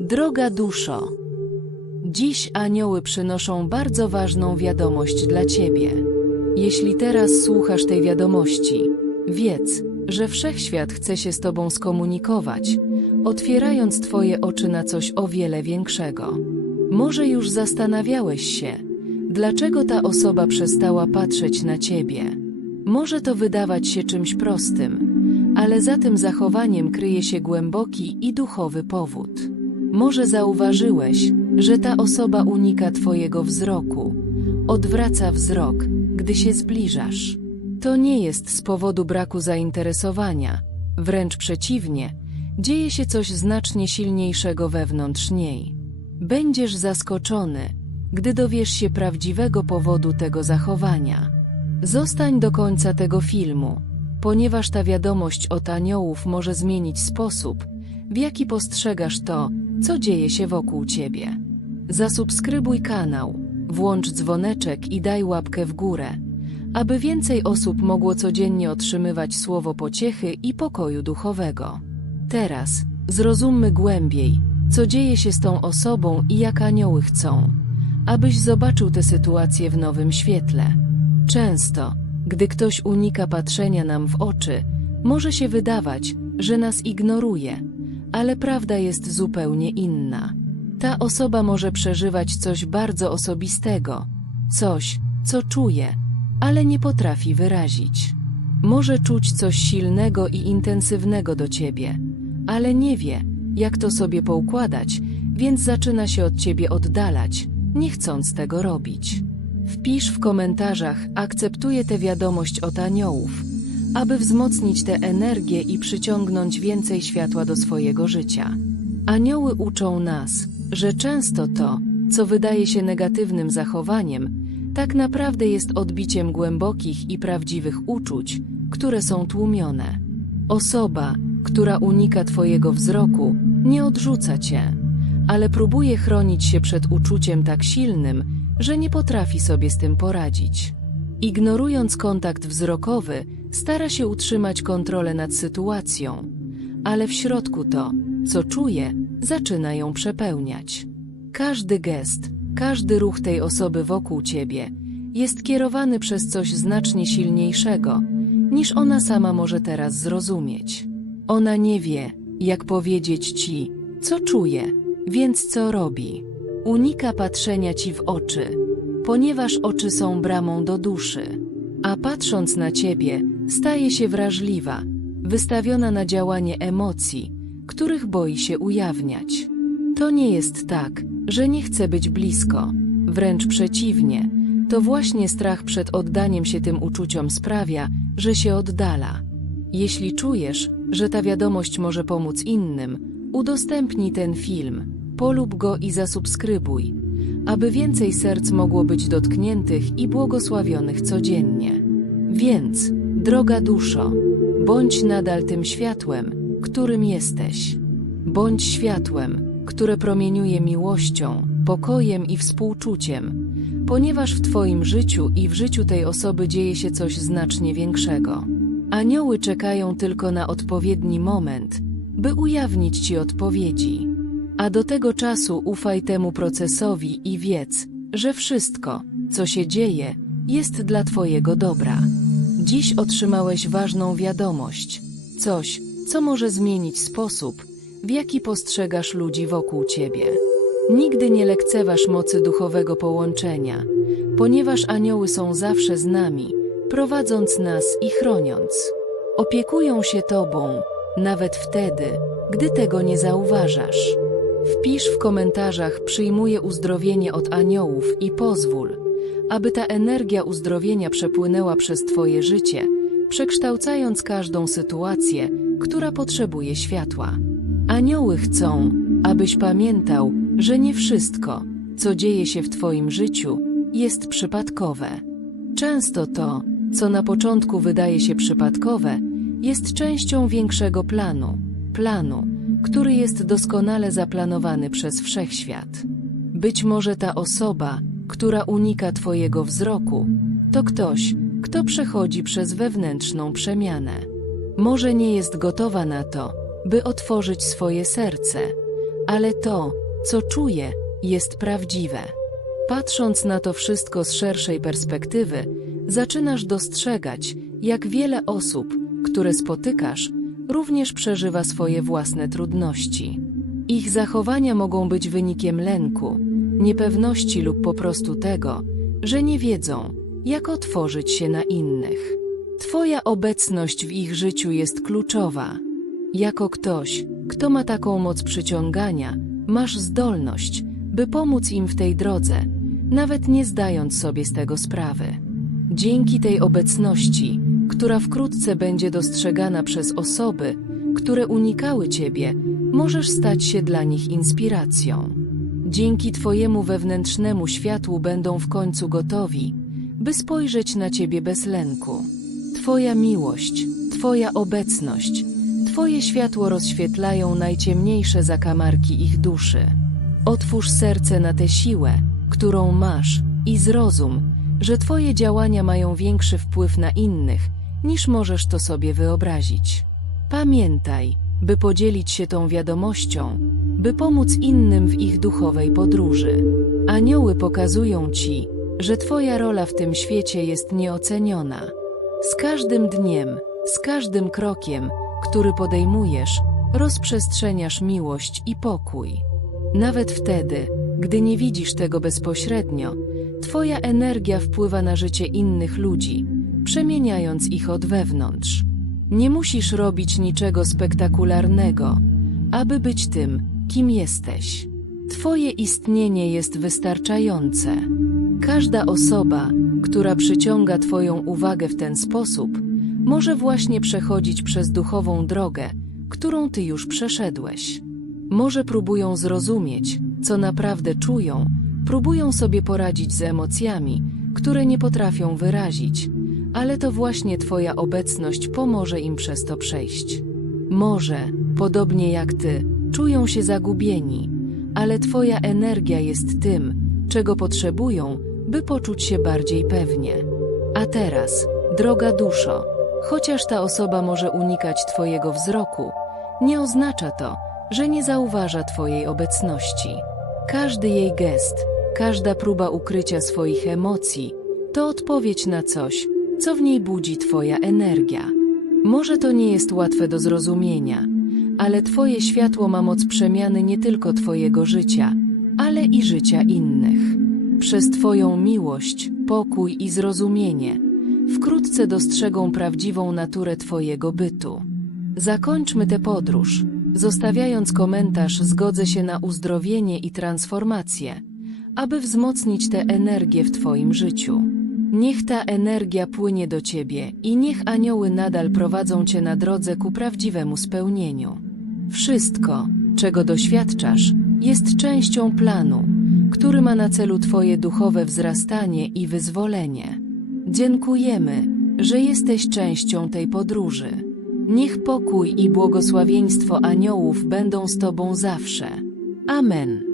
Droga duszo, dziś anioły przynoszą bardzo ważną wiadomość dla ciebie. Jeśli teraz słuchasz tej wiadomości, wiedz, że wszechświat chce się z tobą skomunikować, otwierając twoje oczy na coś o wiele większego. Może już zastanawiałeś się, dlaczego ta osoba przestała patrzeć na ciebie. Może to wydawać się czymś prostym, ale za tym zachowaniem kryje się głęboki i duchowy powód. Może zauważyłeś, że ta osoba unika Twojego wzroku, odwraca wzrok, gdy się zbliżasz. To nie jest z powodu braku zainteresowania, wręcz przeciwnie, dzieje się coś znacznie silniejszego wewnątrz niej. Będziesz zaskoczony, gdy dowiesz się prawdziwego powodu tego zachowania. Zostań do końca tego filmu, ponieważ ta wiadomość od aniołów może zmienić sposób, w jaki postrzegasz to, co dzieje się wokół ciebie. Zasubskrybuj kanał, włącz dzwoneczek i daj łapkę w górę, aby więcej osób mogło codziennie otrzymywać słowo pociechy i pokoju duchowego. Teraz zrozummy głębiej, co dzieje się z tą osobą i jak anioły chcą, abyś zobaczył tę sytuację w nowym świetle. Często, gdy ktoś unika patrzenia nam w oczy, może się wydawać, że nas ignoruje, ale prawda jest zupełnie inna. Ta osoba może przeżywać coś bardzo osobistego, coś, co czuje, ale nie potrafi wyrazić. Może czuć coś silnego i intensywnego do ciebie, ale nie wie, jak to sobie poukładać, więc zaczyna się od ciebie oddalać, nie chcąc tego robić. Wpisz w komentarzach akceptuję tę wiadomość od aniołów, aby wzmocnić tę energię i przyciągnąć więcej światła do swojego życia. Anioły uczą nas, że często to, co wydaje się negatywnym zachowaniem, tak naprawdę jest odbiciem głębokich i prawdziwych uczuć, które są tłumione. Osoba, która unika Twojego wzroku, nie odrzuca Cię, ale próbuje chronić się przed uczuciem tak silnym, że nie potrafi sobie z tym poradzić. Ignorując kontakt wzrokowy, stara się utrzymać kontrolę nad sytuacją, ale w środku to, co czuje, zaczyna ją przepełniać. Każdy gest, każdy ruch tej osoby wokół ciebie jest kierowany przez coś znacznie silniejszego, niż ona sama może teraz zrozumieć. Ona nie wie, jak powiedzieć ci, co czuje, więc co robi. Unika patrzenia ci w oczy, ponieważ oczy są bramą do duszy, a patrząc na ciebie, staje się wrażliwa, wystawiona na działanie emocji, których boi się ujawniać. To nie jest tak, że nie chce być blisko, wręcz przeciwnie, to właśnie strach przed oddaniem się tym uczuciom sprawia, że się oddala. Jeśli czujesz, że ta wiadomość może pomóc innym, udostępnij ten film, polub go i zasubskrybuj, aby więcej serc mogło być dotkniętych i błogosławionych codziennie. Więc, droga duszo, bądź nadal tym światłem, którym jesteś. Bądź światłem, które promieniuje miłością, pokojem i współczuciem, ponieważ w Twoim życiu i w życiu tej osoby dzieje się coś znacznie większego. Anioły czekają tylko na odpowiedni moment, by ujawnić Ci odpowiedzi. A do tego czasu ufaj temu procesowi i wiedz, że wszystko, co się dzieje, jest dla Twojego dobra. Dziś otrzymałeś ważną wiadomość, coś, co może zmienić sposób, w jaki postrzegasz ludzi wokół Ciebie. Nigdy nie lekceważ mocy duchowego połączenia, ponieważ anioły są zawsze z nami, prowadząc nas i chroniąc. Opiekują się Tobą, nawet wtedy, gdy tego nie zauważasz. Wpisz w komentarzach przyjmuję uzdrowienie od aniołów i pozwól, aby ta energia uzdrowienia przepłynęła przez Twoje życie, przekształcając każdą sytuację, która potrzebuje światła. Anioły chcą, abyś pamiętał, że nie wszystko, co dzieje się w Twoim życiu, jest przypadkowe. Często to, co na początku wydaje się przypadkowe, jest częścią większego planu, planu, który jest doskonale zaplanowany przez wszechświat. Być może ta osoba, która unika Twojego wzroku, to ktoś, kto przechodzi przez wewnętrzną przemianę. Może nie jest gotowa na to, by otworzyć swoje serce, ale to, co czuje, jest prawdziwe. Patrząc na to wszystko z szerszej perspektywy, zaczynasz dostrzegać, jak wiele osób, które spotykasz, również przeżywa swoje własne trudności. Ich zachowania mogą być wynikiem lęku, niepewności lub po prostu tego, że nie wiedzą, jak otworzyć się na innych. Twoja obecność w ich życiu jest kluczowa. Jako ktoś, kto ma taką moc przyciągania, masz zdolność, by pomóc im w tej drodze, nawet nie zdając sobie z tego sprawy. Dzięki tej obecności, która wkrótce będzie dostrzegana przez osoby, które unikały ciebie, możesz stać się dla nich inspiracją. Dzięki Twojemu wewnętrznemu światłu będą w końcu gotowi, by spojrzeć na Ciebie bez lęku. Twoja miłość, Twoja obecność, Twoje światło rozświetlają najciemniejsze zakamarki ich duszy. Otwórz serce na tę siłę, którą masz i zrozum, że Twoje działania mają większy wpływ na innych, niż możesz to sobie wyobrazić. Pamiętaj, by podzielić się tą wiadomością, by pomóc innym w ich duchowej podróży. Anioły pokazują Ci, że Twoja rola w tym świecie jest nieoceniona. Z każdym dniem, z każdym krokiem, który podejmujesz, rozprzestrzeniasz miłość i pokój. Nawet wtedy, gdy nie widzisz tego bezpośrednio, Twoja energia wpływa na życie innych ludzi, przemieniając ich od wewnątrz. Nie musisz robić niczego spektakularnego, aby być tym, kim jesteś. Twoje istnienie jest wystarczające. Każda osoba, która przyciąga Twoją uwagę w ten sposób, może właśnie przechodzić przez duchową drogę, którą Ty już przeszedłeś. Może próbują zrozumieć, co naprawdę czują, próbują sobie poradzić z emocjami, które nie potrafią wyrazić, ale to właśnie Twoja obecność pomoże im przez to przejść. Może, podobnie jak Ty, czują się zagubieni, ale Twoja energia jest tym, czego potrzebują, by poczuć się bardziej pewnie. A teraz, droga duszo, chociaż ta osoba może unikać Twojego wzroku, nie oznacza to, że nie zauważa Twojej obecności. Każdy jej gest, każda próba ukrycia swoich emocji to odpowiedź na coś, co w niej budzi Twoja energia. Może to nie jest łatwe do zrozumienia, ale Twoje światło ma moc przemiany nie tylko Twojego życia, ale i życia innych. Przez Twoją miłość, pokój i zrozumienie wkrótce dostrzegą prawdziwą naturę Twojego bytu. Zakończmy tę podróż, zostawiając komentarz zgodzę się na uzdrowienie i transformację, aby wzmocnić tę energię w Twoim życiu. Niech ta energia płynie do Ciebie i niech anioły nadal prowadzą Cię na drodze ku prawdziwemu spełnieniu. Wszystko, czego doświadczasz, jest częścią planu, który ma na celu Twoje duchowe wzrastanie i wyzwolenie. Dziękujemy, że jesteś częścią tej podróży. Niech pokój i błogosławieństwo aniołów będą z Tobą zawsze. Amen.